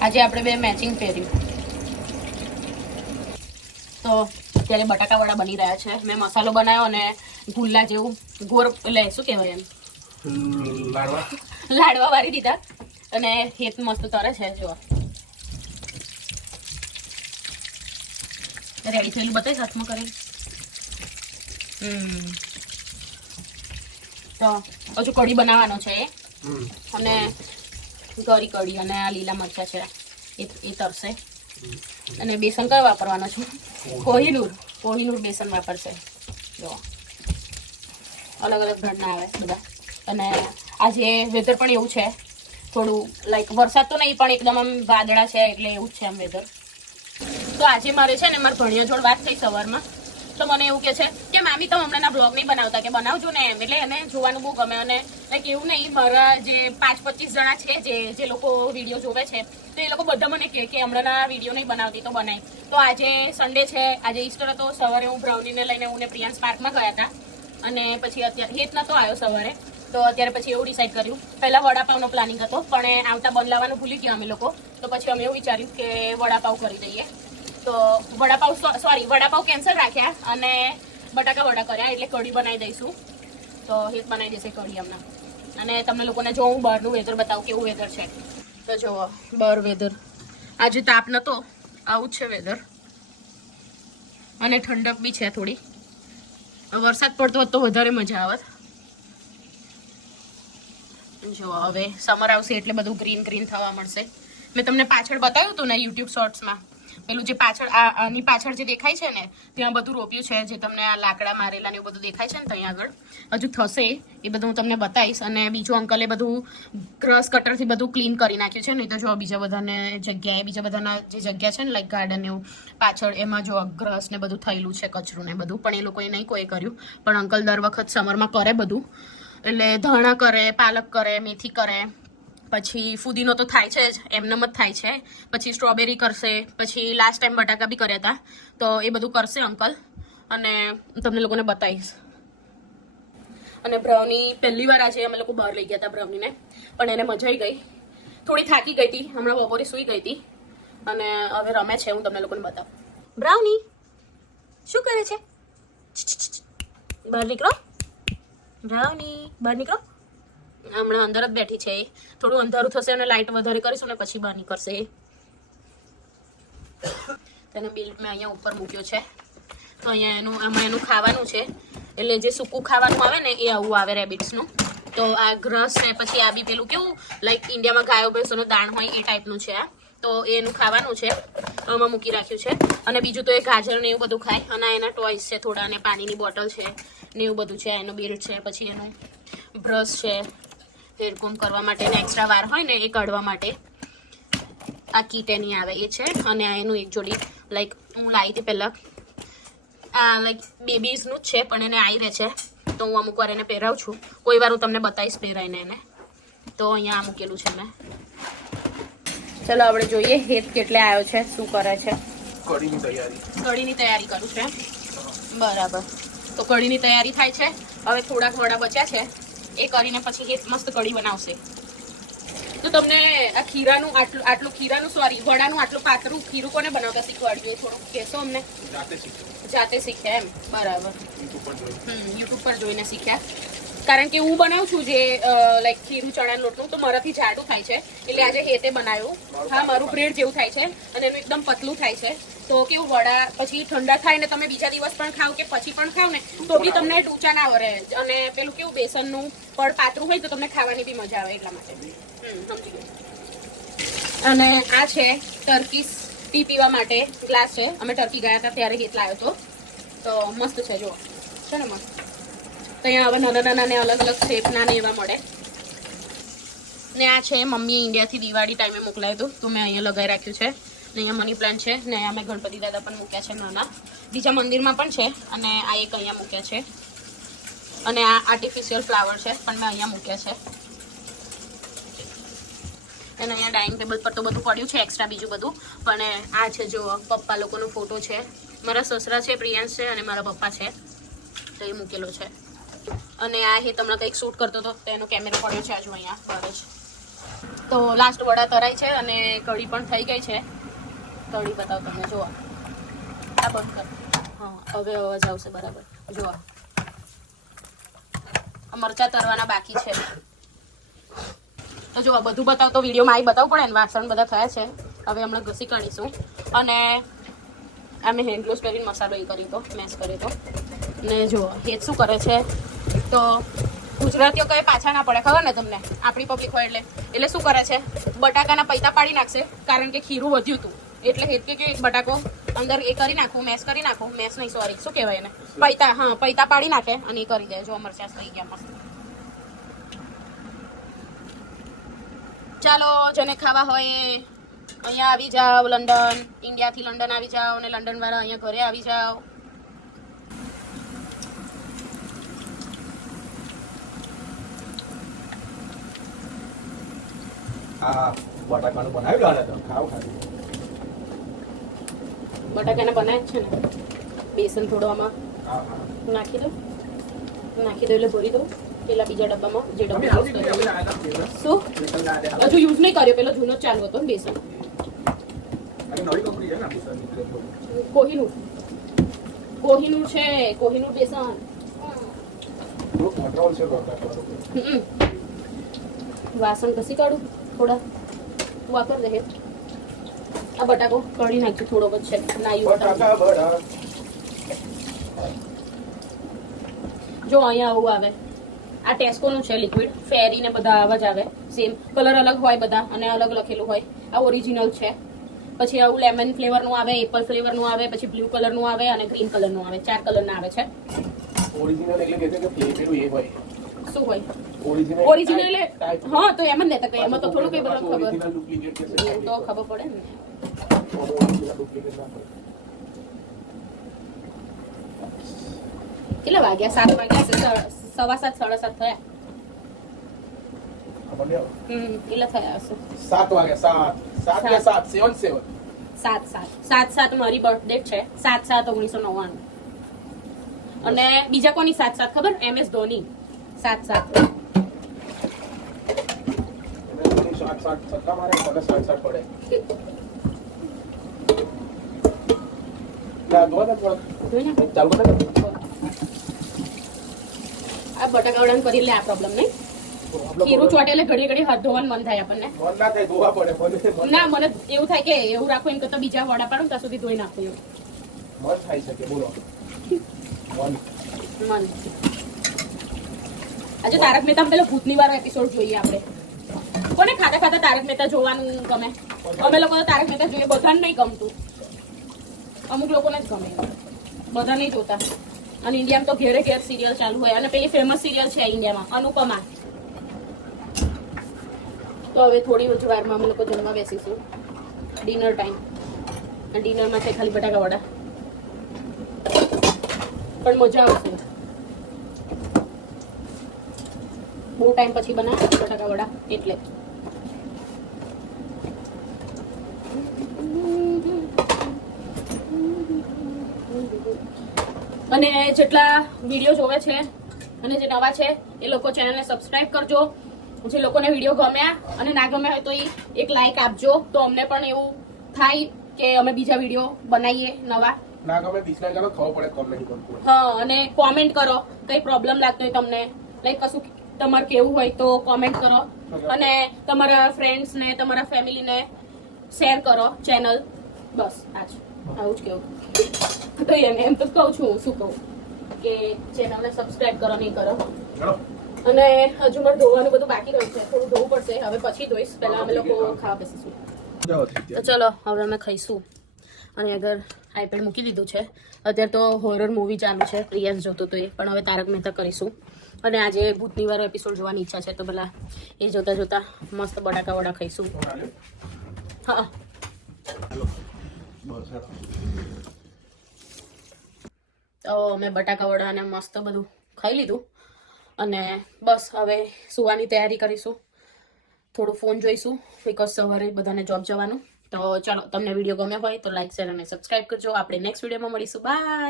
આજે આપણે બે મેચિંગ પહેર્યું તો અત્યારે બટાકા વડા બની રહ્યા છે. મેં મસાલો બનાવ્યો અને ગુલ્લા જેવું ગોર એટલે શું કહેવાય એમ? લાડવા. વાળી દીધા. અને હેત મસ્ત તરે છે જો રેડી થયેલું બતાવીશ હાથમાં કરી હમ. તો હજુ કઢી બનાવવાનો છે એ. અને ગરી કઢી અને આ લીલા મરચાં છે. એ એ તરશે અને બેસન કયો વાપરવાનો છું? કોહિનૂર કોહિનૂર બેસન વાપરશે. જો. અલગ અલગ બ્રાન્ડના આવે બધા. અને આજે વેધર પણ એવું છે. થોડું લાઈક વરસાદ તો નહીં, પણ એકદમ આમ વાદળા છે, એટલે એવું જ છે આમ વેધર તો આજે મારે છે ને, મારા ભણિયા જોડ વાત થઈ સવારમાં. તો મને એવું કે છે કે મામી તમે હમણાં બ્લોગ નહીં બનાવતા કે બનાવજો ને એમ. એટલે એને જોવાનું બહુ ગમે અને લાઈક એવું નહીં, મારા જે પાંચ પચીસ જણા છે, જે જે લોકો વીડિયો જોવે છે, તો એ લોકો બધા મને કહે કે હમણાંના વીડિયો નહીં બનાવતી તો બનાય. તો આજે સન્ડે છે, આજે ઈસ્ટર હતો, સવારે હું બ્રાઉનીને લઈને હું ને પ્રિયાંશ પાર્કમાં ગયા હતા. અને પછી અત્યારે હેત નતો આવ્યો સવારે. તો અત્યારે પછી એવું ડિસાઈડ કર્યું. પહેલાં વડાપાવનો પ્લાનિંગ હતો, પણ આવતા બંધ લાવવાનું ભૂલી ગયા અમે લોકો. તો પછી અમે એવું વિચાર્યું કે વડાપાવ કરી દઈએ. તો વડાપાવ સોરી વડાપાવ કેન્સલ રાખ્યા અને બટાકા વડા કર્યા, એટલે કઢી બનાવી દઈશું. તો હેત બનાવી દેશે કઢી હમણાં અને તમને લોકોને જો હું બહારનું વેધર બતાવું કેવું વેધર છે. તો જુઓ બહાર વેધર આજે તાપ નહોતો આવું જ છે વેધર અને ઠંડક બી છે થોડી. વરસાદ પડતો હોત વધારે મજા આવત. જો હવે સમર આવશે એટલે બધું ગ્રીન ગ્રીન થવા મળશે. મેં તમને પાછળ બતાવ્યું હતું ને યુટ્યુબ શોર્ટ્સમાં પેલું જે પાછળ આની પાછળ જે દેખાય છે ને, ત્યાં બધું રોપ્યું છે, જે તમને આ લાકડા મારેલા ને એવું બધું દેખાય છે ને ત્યાં આગળ. હજુ થશે, એ બધું હું તમને બતાવીશ. અને બીજું અંકલે બધું ક્રસ કટરથી બધું ક્લીન કરી નાખ્યું છે, નહીં તો જો બીજા બધાને જગ્યાએ, બીજા બધાના જે જગ્યા છે ને લાઈક ગાર્ડન એવું, પાછળ એમાં જો ગ્રસ ને બધું થયેલું છે, કચરું ને બધું. પણ એ લોકોએ નહીં કોઈ કર્યું. પણ અંકલ દર વખત સમરમાં કરે બધું. એટલે ધાણા કરે, પાલક કરે, મેથી કરે. પછી ફુદીનો તો થાય છે જ, એમનેમ જ થાય છે. પછી સ્ટ્રોબેરી કરશે, પછી લાસ્ટ ટાઈમ બટાકા બી કર્યા હતા તો એ બધું કરશે અંકલ અને તમને લોકોને બતાવીશ. અને બ્રાઉની પહેલી વાર આજે અમે લોકો બહાર લઈ ગયા હતા બ્રાઉનીને પણ એને મજા આવી ગઈ. થોડી થાકી ગઈ હતી હમણાં બપોરે સૂઈ ગઈ હતી અને હવે રમે છે, હું તમને લોકોને બતાવું. બ્રાઉની શું કરે છે? બહાર નીકળો. બ્રાઉની બહાર નીકળો. હમણાં અંદર જ બેઠી છે. થોડું અંધારું થશે અને લાઇટ વધારે કરીશું ને પછી બહાર નીકળશે. તેને બિલ મેં અહીંયા ઉપર મૂક્યો છે. તો અહીંયા એનું, આમાં એનું ખાવાનું છે. એટલે જે સૂકું ખાવાનું આવે ને એ આવું આવે રેબિટ્સનું તો આ ગ્રસ છે પછી આ બી પેલું કેવું લાઈક ઇન્ડિયામાં ગાયો ભેંસોનું દાણ હોય એ ટાઈપનું છે આ. તો એનું ખાવાનું છે. આમાં મૂકી રાખ્યું છે. અને બીજું તો એ ગાજર ને એવું બધું ખાય. અને એના ટોયસ છે થોડા, અને પાણીની બોટલ છે ને એવું બધું છે. એનું બિલ છે, પછી એનું બ્રશ છે. હેરકોમ કરવા માટે એક્સ્ટ્રા વાર હોય ને એ કાઢવા માટે. આ કીટ એની આવે એ છે. અને આ એનું એક જોડી લાઈક હું લાવી હતી પહેલાં. આ લાઈક બેબીઝનું જ છે પણ એને આવી રહે છે. તો હું અમુક વાર એને પહેરાવું છું. કોઈ વાર હું તમને બતાવીશ પહેરાઈને એને. તો અહીંયા આ મૂકેલું છે મેં. ચલો આપણે જોઈએ હેત કેટલે આવ્યો છે શું કરે છે. કઢીની તૈયારી. કઢીની તૈયારી કરું છે બરાબર. તો કઢીની તૈયારી થાય છે. હવે થોડાક વડા બચ્યા છે. એ કરીને પછી એ મસ્ત કઢી બનાવશે. તો તમને આ ખીરાનું આટલું આટલું ખીરાનું સોરી વડાનું આટલું પાતળું ખીરું કોને બનાવતા શીખવાડ્યું એ થોડું કહેશો અમને? જાતે શીખ્યો એમ બરાબર. હમ યુટ્યુબ પર જોઈને શીખ્યા. કારણ કે હું બનાવું છું જે લાઈક ખીરું ચણાનું લોટનું, તો મારાથી જાડું થાય છે. એટલે આજે હેતે બનાવ્યું. હા, મારું બ્રેડ જેવું થાય છે અને એનું એકદમ પતલું થાય છે. તો કેવું, વડા પછી ઠંડા થાય ને તમે બીજા દિવસ પણ ખાવ કે પછી પણ ખાવ ને, તો બી તમને ડૂચા ના વરે. અને પેલું કેવું, બેસનનું પડ પાતળું હોય તો તમને ખાવાની બી મજા આવે એટલા માટે. અને આ છે ટર્કીસ ટી પીવા માટે ગ્લાસ છે. અમે ટર્કી ગયા હતા ત્યારે હેત લાવ્યો હતો તો મસ્ત છે જો છે ને મસ્ત. તો અહીંયા હવે નાના નાના અલગ અલગ શેપના ને એવા મળે. ને આ છે મમ્મીએ ઇન્ડિયાથી દિવાળી ટાઈમે મોકલાયું હતું, તો મેં અહીંયા લગાવી રાખ્યું છે. ને અહીંયા મની પ્લાન્ટ છે, ને અહીંયા મેં ગણપતિ દાદા પણ મૂક્યા છે નાના. બીજા મંદિરમાં પણ છે, અને આ એક અહીંયા મૂક્યા છે. અને આ આર્ટિફિશિયલ ફ્લાવર છે, પણ મેં અહીંયા મૂક્યા છે. અને અહીંયા ડાઇનિંગ ટેબલ પર તો બધું પડ્યું છે એક્સ્ટ્રા બીજું બધું. પણ આ છે જો, પપ્પા લોકોનો ફોટો છે. મારા સસરા છે, પ્રિયાંશ છે, અને મારા પપ્પા છે. તો એ મૂકેલો છે. અને આ હે તમને કંઈક શૂટ કરતો હતો, તો એનો કેમેરો પડ્યો છે આજુ અહીંયા, બરાબર છે. તો લાસ્ટ વડા તરાય છે અને કઢી પણ થઈ ગઈ છે. કઢી બતાવો તમને જુઓ આ બંધ કર. હા, હવે અવાજ આવશે, બરાબર. જુઓ આ મરચાં તરવાના બાકી છે. તો જો બધું બતાવ, તો વિડીયોમાં આવી બતાવવું પડે ને વાસણ બધા થયા છે. હવે હમણાં ઘસી કાઢીશું. અને આ મેં હેન્ડ ગ્લોવ્સ પહેરીને મસાલો એ કર્યો તો મેસ કર્યો તો. ને જુઓ હેત શું કરે છે? તો ગુજરાતીઓ કઈ પાછા ના પડે, ખબર ને તમને? આપણી પબ્લિક હોય એટલે. એટલે શું કરે છે? બટાકાના પૈતા પાડી નાખશે, કારણ કે ખીરું વધ્યું હતું. એટલે હેત કે એક બટાકો અંદર એ કરી નાખું મેસ કરી નાખું. મેસ નહીં સોરી શું કહેવાય એને? પૈતા, હા, પૈતા પાડી નાખે અને એ કરી દે. જો મરચાસ થઈ ગયા મસ્ત. ચાલો, જેને ખાવા હોય અહીંયા આવી જાઓ, લંડન, ઇન્ડિયાથી લંડન આવી જાઓ અને લંડન વાળા અહીંયા ઘરે આવી જાઓ. આ બટાકાનું તો. ખાવ ખાલી. બટાકાના બનાવે છે ને. બેસન થોડો આમાં નાખી દો નાખી દો એટલે ભરી દો પેલા બીજા ડબ્બામાં જે ડબ્બા આવતી કર્યો. હજુ યુઝ નહીં કર્યો. પેલો જૂનો ચાલુ હતો બેસન. કોહિનૂર. કોહિનૂર છે. કોહિનૂર બેસન. વાસણ ઘસી કાઢું. થોડા વાપર દે આ બટાકો કઢી નાખ્યું થોડો ના યુઝ બટાકા. જો અહીંયા આવું આવે. આ ટેસ્કોનું છે લિક્વિડ ફેરી ને બધા આવા જ આવે. સેમ કલર અલગ હોય બધા અને અલગ લખેલું હોય. આ ઓરિજિનલ છે. પછી આવું લેમન ફ્લેવરનું આવે એપલ ફ્લેવરનું આવે પછી બ્લુ કલરનું આવે અને ગ્રીન કલરનું આવે. ચાર કલરના આવે છે. ઓરિજિનલ એટલે કે ફ્લેવર એ હોય. શું હોય? ઓરિજિનલ હા તો એમ જ લેતા કઈ એમાં તો થોડું કઈ બધું ખબર. તો ખબર પડે ને. કેટલા વાગ્યા? સાત વાગ્યા સવા સાત સાડા સાત થયા. હમ કેટલા થયા હશે? સાત વાગે સાત. સાત કે સાત. સેવન સેવન. સાત સાત. સાત સાત મારી બર્થડે છે. સાત સાત ઓગણીસો નવ્વાણું. અને બીજા કોની સાત સાત ખબર? M S Dhoni. સાત સાત. સાત સાત સત્તા મારે મને સાત સાત પડે. આ બટાકાવડાને કરી લે આ પ્રોબ્લેમ નહીં. ખીરું ચોટે એટલે ઘડી ઘડી હાથ ધોવાનું મન થાય આપણને. ના મને એવું થાય કે એવું રાખો એમ કરતા બીજા વડા પાડો ત્યાં સુધી ધોઈ નાખું મન થાય શકે બોલો. મન મન. આજે તારક મહેતા પેલો ભૂતની વાળો એપિસોડ જોઈએ આપણે. કોને ખાતા ખાતા તારક મહેતા જોવાનું ગમે? અમે લોકો તો તારક મહેતા જોઈએ, બધાને નહીં ગમતું. અમુક લોકોને જ ગમે. બધા નહીં જોતા. અને ઇન્ડિયામાં તો ઘેરે ઘેર સિરિયલ ચાલુ હોય. અને પેલી ફેમસ સિરિયલ છે ઇન્ડિયામાં, અનુપમા. તો હવે થોડી જ વારમાં અમે લોકો જમવા બેસીશું. ડિનર ટાઈમ ડિનરમાં છે ખાલી બટાકા વડા. પણ મજા આવશે. બહુ ટાઈમ પછી બનાવે બટાકા વડા એટલે. અને જેટલા વીડિયો જોવે છે અને જે નવા છે એ લોકો ચેનલને સબસ્ક્રાઇબ કરજો. જે લોકોને વીડિયો ગમ્યા અને ના ગમ્યા હોય તો એ એક લાઈક આપજો. તો અમને પણ એવું થાય કે અમે બીજા વીડિયો બનાવીએ નવા. હા અને કોમેન્ટ કરો. કઈ પ્રોબ્લેમ લાગતો હોય તમને. લાઈક કશું તમારે કેવું હોય તો કોમેન્ટ કરો. અને તમારા ફ્રેન્ડ્સ ને તમારા ફેમિલીને શેર કરો ચેનલ બસ આજ આવું જ કેવું. તો એમ એમ તો કહું છું હું શું કહું? કે ચેનલને સબસ્ક્રાઇબ કરો નહીં કરો. અને હજુ મારે ધોવાનું બધું બાકી રહ્યું છે થોડું ધોવું પડશે. હવે પછી ધોઈશ. પહેલા અમે લોકો ખાવા બેસીશું. તો ચલો હવે અમે ખાઈશું. અને અગર આઈપેડ મૂકી દીધું છે અત્યારે તો હોરર મૂવી ચાલુ છે પ્રિયાસ જોતો તો એ પણ હવે તારક મહેતા કરીશું. અને આજે ભૂતની વાર એપિસોડ જોવાની ઈચ્છા છે, તો પેલા એ જોતા જોતા મસ્ત બટાકા વડા ખાઈશું. હા. તો મેં બટાકા વડા અને મસ્ત બધું ખાઈ લીધું. અને બસ હવે સુવાની તૈયારી કરીશું. થોડું ફોન જોઈશું બિકોઝ સવારે બધાને જોબ જવાનું. તો ચાલો, તમને વીડિયો ગમ્યો હોય તો લાઈક શેર અને સબસ્ક્રાઇબ કરજો. આપણે નેક્સ્ટ વિડીયોમાં મળીશું. બાય